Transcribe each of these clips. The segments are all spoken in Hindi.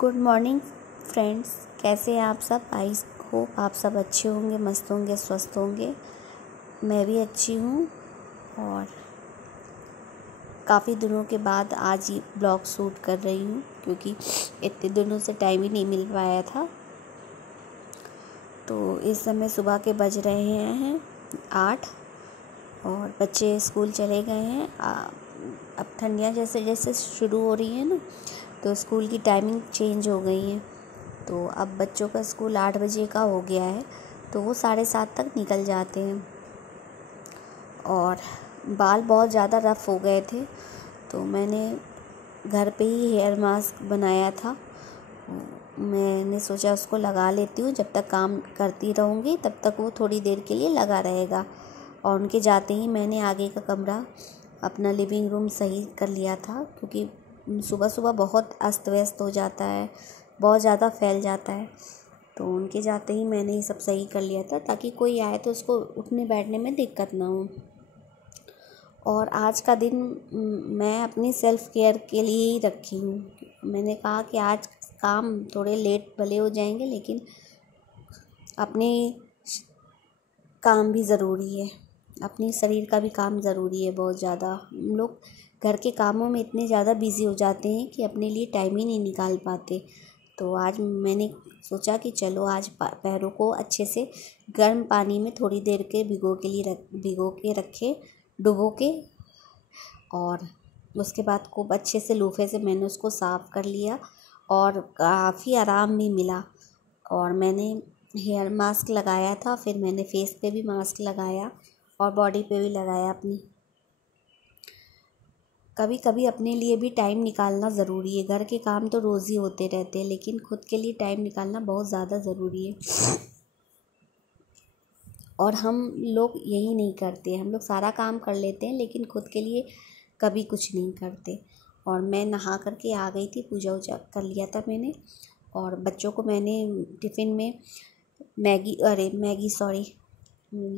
गुड मॉर्निंग फ्रेंड्स, कैसे हैं आप सब। आई होप आप सब अच्छे होंगे, मस्त होंगे, स्वस्थ होंगे। मैं भी अच्छी हूँ और काफ़ी दिनों के बाद आज ये ब्लॉग शूट कर रही हूँ क्योंकि इतने दिनों से टाइम ही नहीं मिल पाया था। तो इस समय सुबह के बज रहे हैं 8 और बच्चे स्कूल चले गए हैं। अब ठंडियाँ जैसे जैसे शुरू हो रही हैं ना, तो स्कूल की टाइमिंग चेंज हो गई है। तो अब बच्चों का स्कूल 8 बजे का हो गया है, तो वो 7:30 तक निकल जाते हैं। और बाल बहुत ज़्यादा रफ़ हो गए थे, तो मैंने घर पे ही हेयर मास्क बनाया था। मैंने सोचा उसको लगा लेती हूँ, जब तक काम करती रहूँगी तब तक वो थोड़ी देर के लिए लगा रहेगा। और उनके जाते ही मैंने आगे का कमरा, अपना लिविंग रूम सही कर लिया था, क्योंकि सुबह सुबह बहुत अस्त व्यस्त हो जाता है, बहुत ज़्यादा फैल जाता है। तो उनके जाते ही मैंने ये सब सही कर लिया था ताकि कोई आए तो उसको उठने बैठने में दिक्कत ना हो। और आज का दिन मैं अपनी सेल्फ़ केयर के लिए ही रखी हूँ। मैंने कहा कि आज काम थोड़े लेट भले हो जाएंगे, लेकिन अपने काम भी ज़रूरी है, अपने शरीर का भी काम ज़रूरी है बहुत ज़्यादा। हम लोग घर के कामों में इतने ज़्यादा बिज़ी हो जाते हैं कि अपने लिए टाइम ही नहीं निकाल पाते। तो आज मैंने सोचा कि चलो आज पैरों को अच्छे से गर्म पानी में थोड़ी देर के भिगो के रखे, डुबो के, और उसके बाद खूब अच्छे से लूफे से मैंने उसको साफ़ कर लिया और काफ़ी आराम भी मिला। और मैंने हेयर मास्क लगाया था, फिर मैंने फेस पे भी मास्क लगाया और बॉडी पे भी लगाया अपनी। कभी कभी अपने लिए भी टाइम निकालना ज़रूरी है। घर के काम तो रोज़ ही होते रहते हैं, लेकिन खुद के लिए टाइम निकालना बहुत ज़्यादा ज़रूरी है। और हम लोग यही नहीं करते। हम लोग सारा काम कर लेते हैं, लेकिन खुद के लिए कभी कुछ नहीं करते। और मैं नहा करके आ गई थी, पूजा वूजा कर लिया था मैंने। और बच्चों को मैंने टिफ़िन में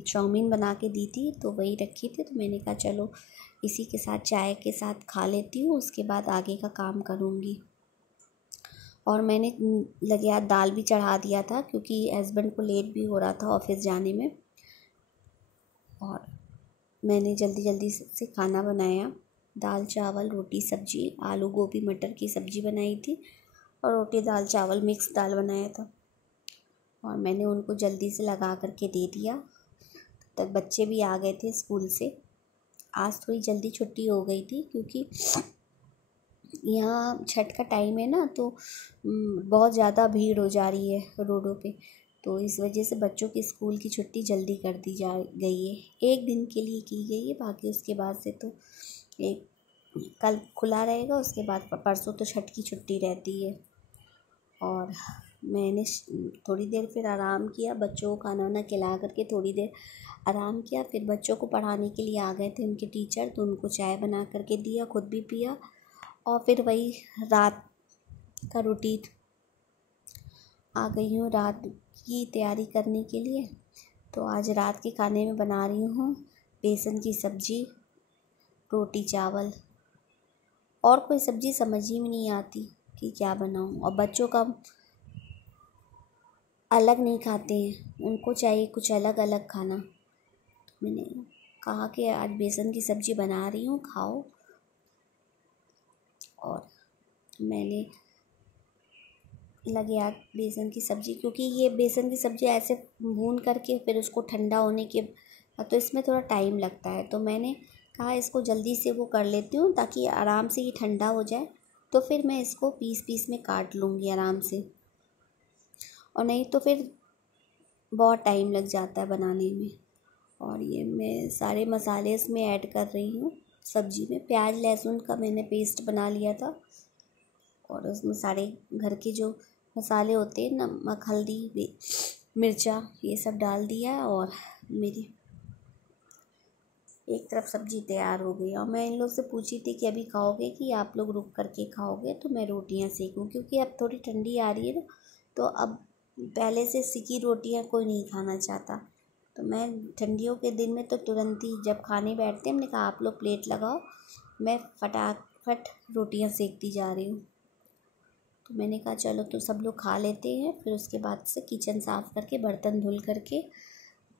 चाउमीन बना के दी थी, तो वही रखी थी। तो मैंने कहा चलो इसी के साथ चाय के साथ खा लेती हूँ, उसके बाद आगे का काम करूँगी। और मैंने लगे हाथ दाल भी चढ़ा दिया था, क्योंकि हस्बैंड को लेट भी हो रहा था ऑफिस जाने में। और मैंने जल्दी जल्दी से खाना बनाया, दाल चावल रोटी सब्जी, आलू गोभी मटर की सब्ज़ी बनाई थी और रोटी दाल चावल मिक्स दाल बनाया था। और मैंने उनको जल्दी से लगा करके दे दिया। तब बच्चे भी आ गए थे स्कूल से। आज थोड़ी जल्दी छुट्टी हो गई थी, क्योंकि यहाँ छठ का टाइम है ना, तो बहुत ज़्यादा भीड़ हो जा रही है रोडों पे। तो इस वजह से बच्चों की स्कूल की छुट्टी जल्दी कर दी जा गई है। एक दिन के लिए की गई है, बाकी उसके बाद से तो एक कल खुला रहेगा, उसके बाद परसों तो छठ की छुट्टी रहती है। और मैंने थोड़ी देर फिर आराम किया, बच्चों को खाना वाना खिला करके थोड़ी देर आराम किया। फिर बच्चों को पढ़ाने के लिए आ गए थे उनके टीचर, तो उनको चाय बना करके दिया, खुद भी पिया। और फिर वही रात का रूटीन, आ गई हूँ रात की तैयारी करने के लिए। तो आज रात के खाने में बना रही हूँ बेसन की सब्ज़ी, रोटी चावल। और कोई सब्ज़ी समझ ही में नहीं आती कि क्या बनाऊँ। और बच्चों का अलग नहीं खाते हैं, उनको चाहिए कुछ अलग अलग खाना। मैंने कहा कि आज बेसन की सब्ज़ी बना रही हूँ, खाओ। और मैंने लगे आज बेसन की सब्ज़ी, क्योंकि ये बेसन की सब्ज़ी ऐसे भून करके फिर उसको ठंडा होने के, तो इसमें थोड़ा टाइम लगता है। तो मैंने कहा इसको जल्दी से वो कर लेती हूँ ताकि आराम से ये ठंडा हो जाए, तो फिर मैं इसको पीस पीस में काट लूँगी आराम से। और नहीं तो फिर बहुत टाइम लग जाता है बनाने में। और ये मैं सारे मसाले इसमें ऐड कर रही हूँ सब्ज़ी में। प्याज लहसुन का मैंने पेस्ट बना लिया था, और उसमें सारे घर के जो मसाले होते हैं, नमक हल्दी मिर्चा, ये सब डाल दिया। और मेरी एक तरफ सब्ज़ी तैयार हो गई। और मैं इन लोग से पूछी थी कि अभी खाओगे कि आप लोग रुक करके खाओगे, तो मैं रोटियां सेकूं, क्योंकि अब थोड़ी ठंडी आ रही है ना, तो अब पहले से सिकी रोटियां कोई नहीं खाना चाहता। तो मैं ठंडियों के दिन में तो तुरंत ही जब खाने बैठते हैं, हमने कहा आप लोग प्लेट लगाओ, मैं फटाफट रोटियां सेकती जा रही हूँ। तो मैंने कहा चलो तो सब लोग खा लेते हैं, फिर उसके बाद से किचन साफ़ करके बर्तन धुल करके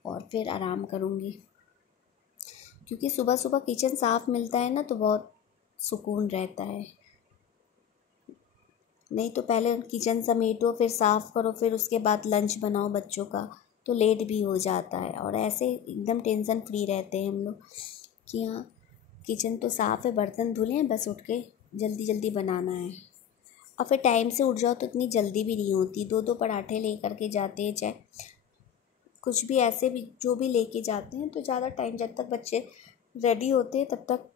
और फिर आराम करूँगी। क्योंकि सुबह सुबह किचन साफ़ मिलता है ना तो बहुत सुकून रहता है। नहीं तो पहले किचन समेटो, फिर साफ़ करो, फिर उसके बाद लंच बनाओ बच्चों का, तो लेट भी हो जाता है। और ऐसे एकदम टेंशन फ्री रहते हैं हम लोग कि हाँ किचन तो साफ़ है, बर्तन धुले हैं, बस उठ के जल्दी जल्दी बनाना है। और फिर टाइम से उठ जाओ तो इतनी जल्दी भी नहीं होती। 2-2 पराठे ले करके जाते हैं, चाहे कुछ भी ऐसे भी जो भी लेके जाते हैं, तो ज़्यादा टाइम जब तक बच्चे रेडी होते हैं तब तक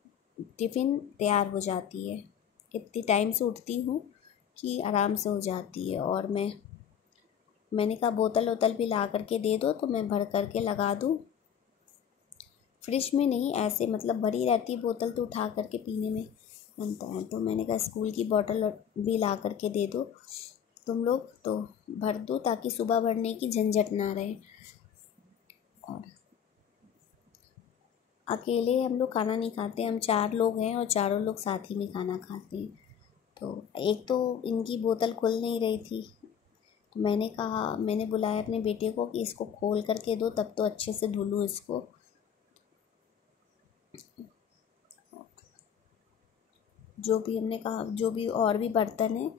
टिफ़िन तैयार हो जाती है। इतनी टाइम से उठती हूँ कि आराम से हो जाती है। और मैंने कहा बोतल वोतल भी ला करके दे दो तो मैं भर करके लगा दूँ। फ्रिज में नहीं, ऐसे मतलब भरी रहती बोतल तो उठा करके पीने में बनता है। तो मैंने कहा स्कूल की बोतल भी ला करके दे दो तुम लोग, तो भर दो ताकि सुबह भरने की झंझट ना रहे। और अकेले हम लोग खाना नहीं खाते, हम 4 लोग हैं और चारों लोग साथ ही में खाना खाते हैं। तो एक तो इनकी बोतल खुल नहीं रही थी, तो मैंने बुलाया अपने बेटे को कि इसको खोल करके दो, तब तो अच्छे से धुलूँ इसको। जो भी हमने कहा, जो भी और भी बर्तन हैं,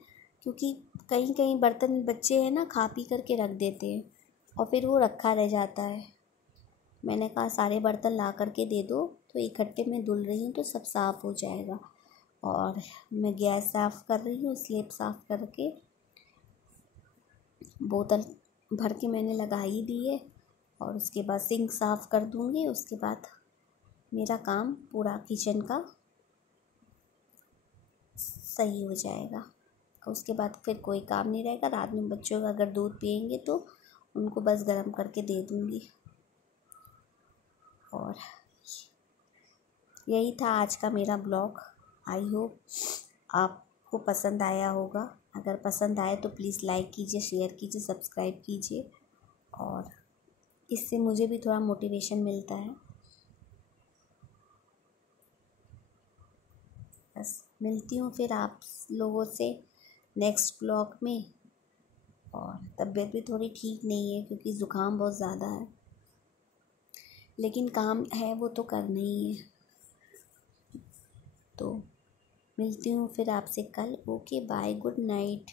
क्योंकि कहीं कहीं बर्तन बच्चे हैं ना खा पी करके रख देते हैं और फिर वो रखा रह जाता है। मैंने कहा सारे बर्तन ला करके दे दो, तो इकट्ठे में धुल रही हूँ तो सब साफ़ हो जाएगा। और मैं गैस साफ़ कर रही हूँ, स्लेब साफ़ करके बोतल भर के मैंने लगा ही दी है। और उसके बाद सिंक साफ़ कर दूँगी, उसके बाद मेरा काम पूरा किचन का सही हो जाएगा। उसके बाद फिर कोई काम नहीं रहेगा। रात में बच्चों का अगर दूध पियेंगे तो उनको बस गर्म करके दे दूँगी। और यही था आज का मेरा ब्लॉग। आई होप आपको पसंद आया होगा। अगर पसंद आए तो प्लीज़ लाइक कीजिए, शेयर कीजिए, सब्सक्राइब कीजिए। और इससे मुझे भी थोड़ा मोटिवेशन मिलता है। बस मिलती हूँ फिर आप लोगों से नेक्स्ट ब्लॉग में। और तबीयत भी थोड़ी ठीक नहीं है क्योंकि ज़ुकाम बहुत ज़्यादा है, लेकिन काम है वो तो करना ही है। तो मिलती हूँ फिर आपसे कल। Okay bye, good night.